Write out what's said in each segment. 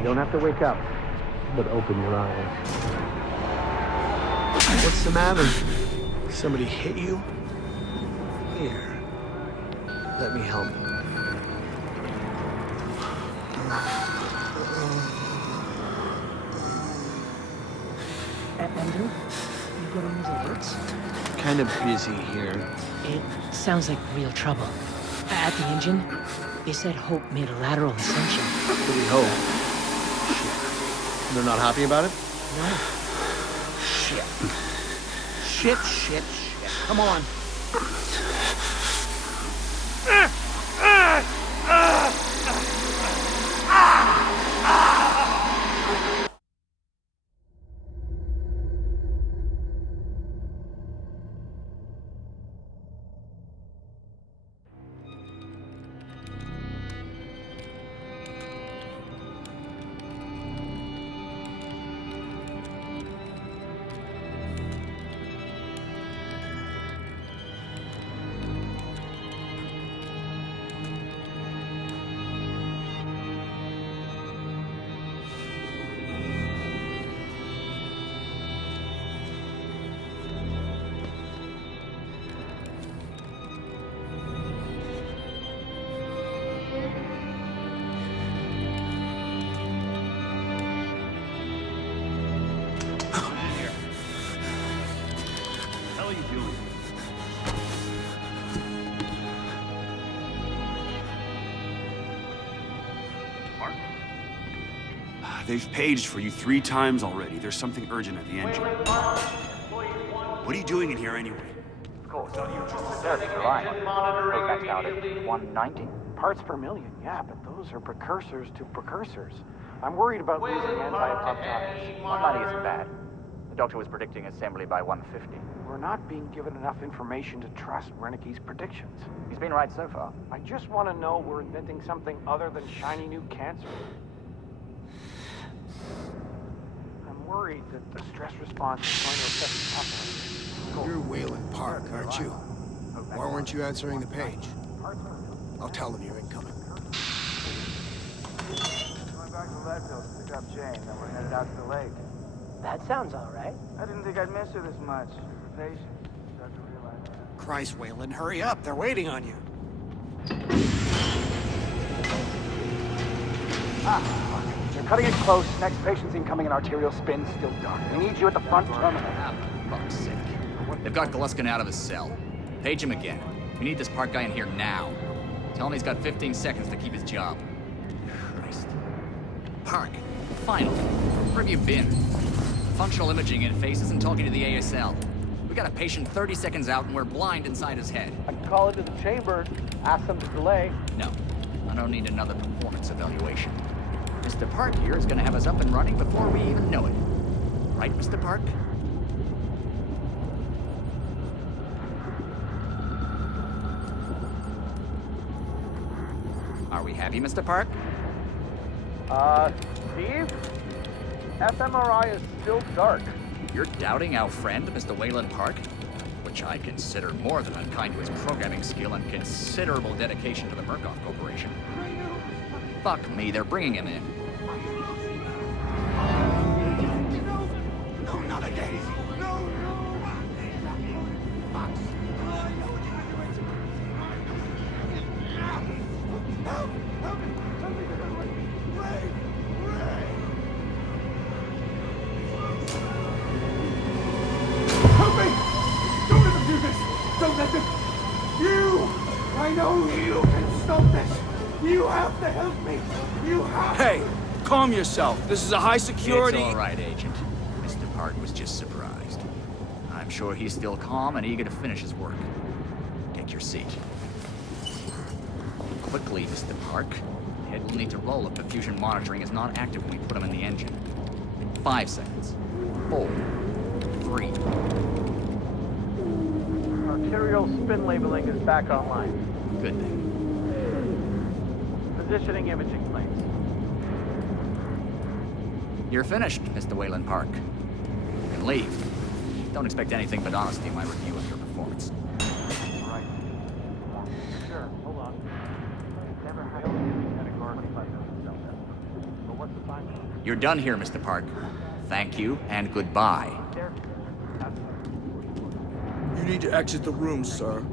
You don't have to wake up, but open your eyes. What's the matter? Somebody hit you? Here. Let me help. Andrew, you got on these alerts? Kind of busy here. It sounds like real trouble. At the engine, they said Hope made a lateral ascension. What do we hope? Shit. They're not happy about it? No. Shit. Shit. Come on. They've paged for you 3 times already. There's something urgent at the engine. What are you doing in here anyway? Of course. Service your line. We're maxed out at 190. Parts per million, yeah, but those are precursors to precursors. I'm worried about losing anti-apoptotics. 190 isn't bad. The doctor was predicting assembly by 150. We're not being given enough information to trust Wernicke's predictions. He's been right so far. I just want to know we're inventing something other than shiny new cancer. I'm worried that the stress response is going to affect the population. You're Wayland Park, aren't you? Why weren't you answering the page? I'll tell them you're incoming. Going back to Leadville to pick up Jane, then we're headed out to the lake. That sounds all right. I didn't think I'd miss her this much. Her patient. Start to realize that. Christ, Wayland, hurry up. They're waiting on you. They're cutting it close. Next patient's incoming and arterial spin still dark. We need you at the front terminal. Ah, for fuck's sake. They've got Gluskin out of his cell. Page him again. We need this Park guy in here now. Tell him he's got 15 seconds to keep his job. Christ. Park, finally. Where have you been? Functional imaging interface isn't talking to the ASL. We got a patient 30 seconds out and we're blind inside his head. I can call into the chamber, ask them to delay. No, I don't need another performance evaluation. Mr. Park here is gonna have us up and running before we even know it. Right, Mr. Park? Are we happy, Mr. Park? Steve? fMRI is still dark. You're doubting our friend, Mr. Wayland Park? Which I consider more than unkind to his programming skill and considerable dedication to the Murkoff Corporation. Fuck me, they're bringing him in. No, not again. Help me! Don't let them do this! Don't let them... You! I know you can stop this! You have to help me! You have to... Hey, calm yourself. This is a high security... It's all right, Agent. Mr. Park was just surprised. I'm sure he's still calm and eager to finish his work. Take your seat. Quickly, Mr. Park. The head will need to roll if perfusion monitoring is not active when we put him in the engine. 5 seconds. 4. 3. Arterial spin labeling is back online. Good thing. Positioning imaging planes. You're finished, Mr. Wayland Park. You can leave. Don't expect anything but honesty in my review of your performance. Right. Sure, hold on. Never had a categorically by themselves. But what's the You're done here, Mr. Park. Thank you and goodbye. You need to exit the room, sir.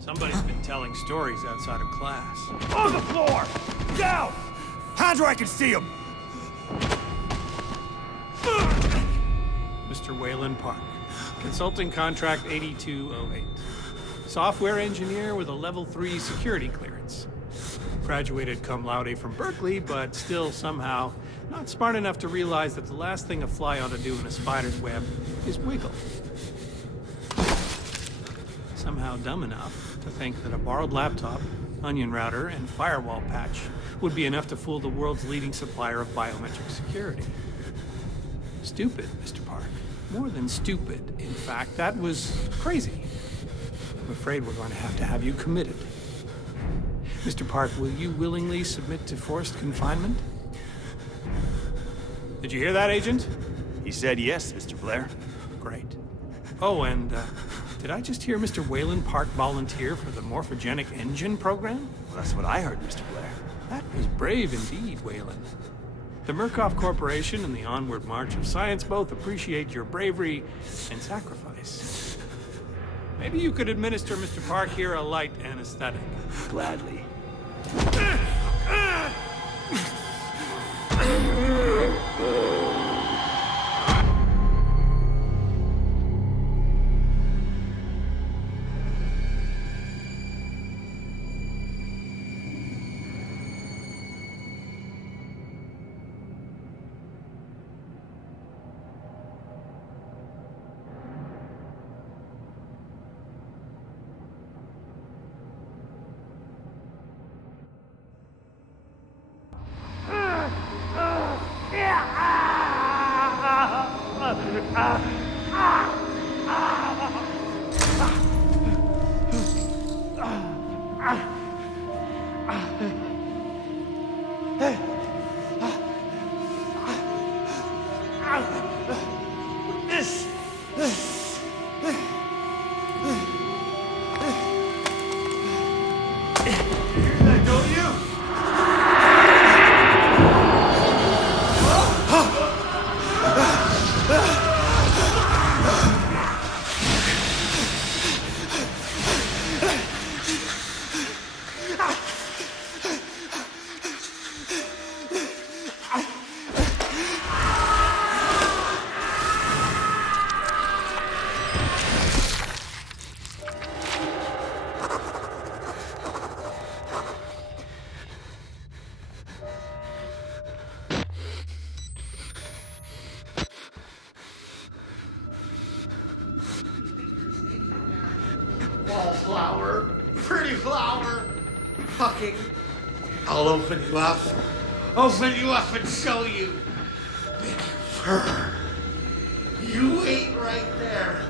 Somebody's been telling stories outside of class. On the floor! Down! Hands where I can see him! Mr. Wayland Park, consulting contract 8208. Software engineer with a level 3 security clearance. Graduated cum laude from Berkeley, but still somehow not smart enough to realize that the last thing a fly ought to do in a spider's web is wiggle. Somehow dumb enough to think that a borrowed laptop, onion router, and firewall patch would be enough to fool the world's leading supplier of biometric security. Stupid, Mr. Park. More than stupid, in fact. That was crazy. I'm afraid we're going to have you committed. Mr. Park, will you willingly submit to forced confinement? Did you hear that, Agent? He said yes, Mr. Blair. Great. Oh, and did I just hear Mr. Wayland Park volunteer for the morphogenic engine program? Well, that's what I heard, Mr. Blair. That was brave indeed, Wayland. The Murkoff Corporation and the Onward March of Science both appreciate your bravery and sacrifice. Maybe you could administer Mr. Park here a light anesthetic. Gladly. Wallflower, pretty flower, fucking. I'll open you up and show you. Make you fur. You wait right there.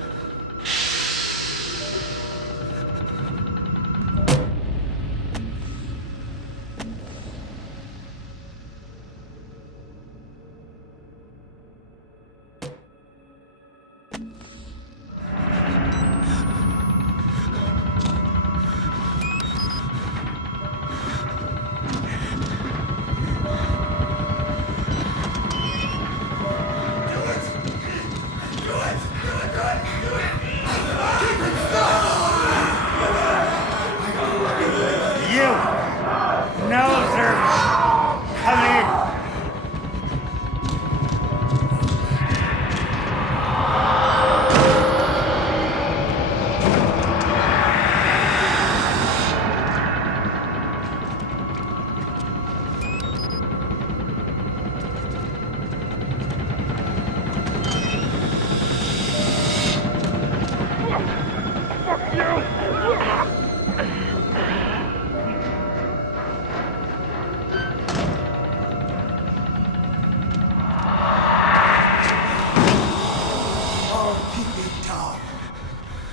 Keep it down.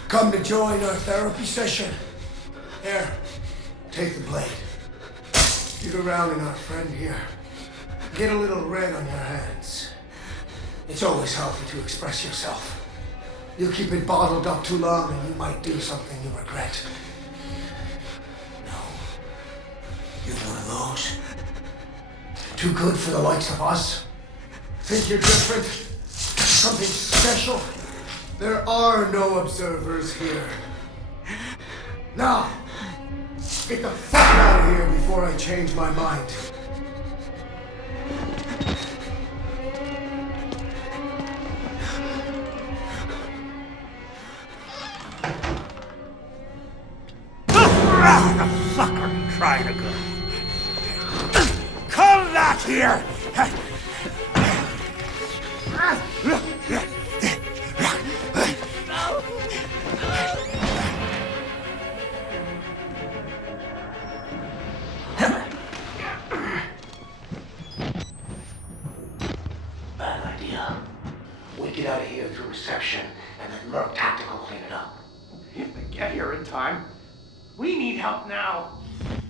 Come to join our therapy session? Here, take the blade. Dig around in our friend here. Get a little red on your hands. It's always healthy to express yourself. You keep it bottled up too long and you might do something you regret. No. You're one of those. Too good for the likes of us. Think you're different? Something special? There are no observers here. Now, get the fuck out of here before I change my mind. Where the fuck are you trying to go? Come back here! Bad idea. We get out of here through reception and let Merc Tactical clean it up. If they get here in time. We need help now.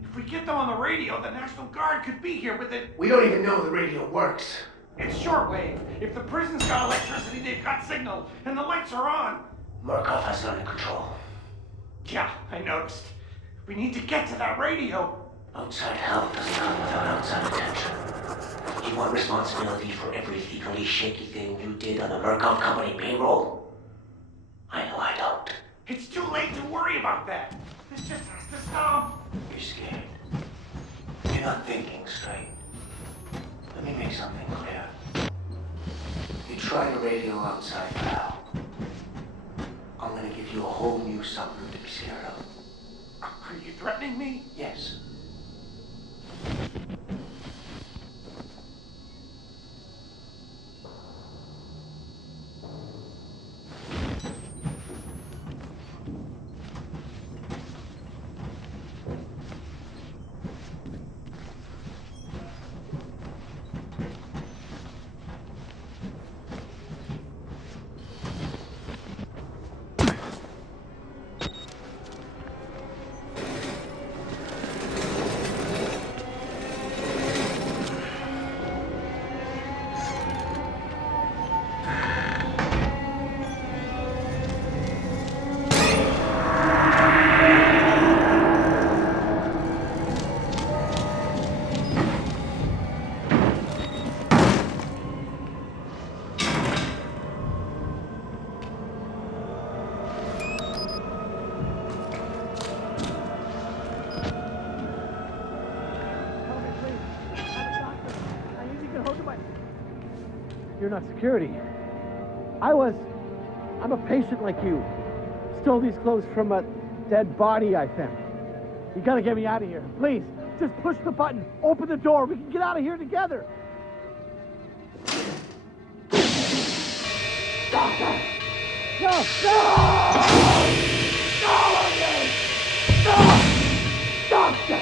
If we get them on the radio, the National Guard could be here with it. We don't even know the radio works. It's shortwave. If the prison's got electricity, they've got signal, and the lights are on. Murkoff has it under control. Yeah, I noticed. We need to get to that radio. Outside help doesn't come without outside attention. You want responsibility for every legally shaky thing you did on the Murkoff Company payroll? I know I don't. It's too late to worry about that. This just has to stop. You're scared. You're not thinking straight. Let me make something clear. You try the radio outside now. I'm gonna give you a whole new something to be scared of. Are you threatening me? Yes. You're not security. I'm a patient like you. Stole these clothes from a dead body I found. You gotta get me out of here. Please, just push the button. Open the door. We can get out of here together. Doctor! No! No! No! No! Doctor!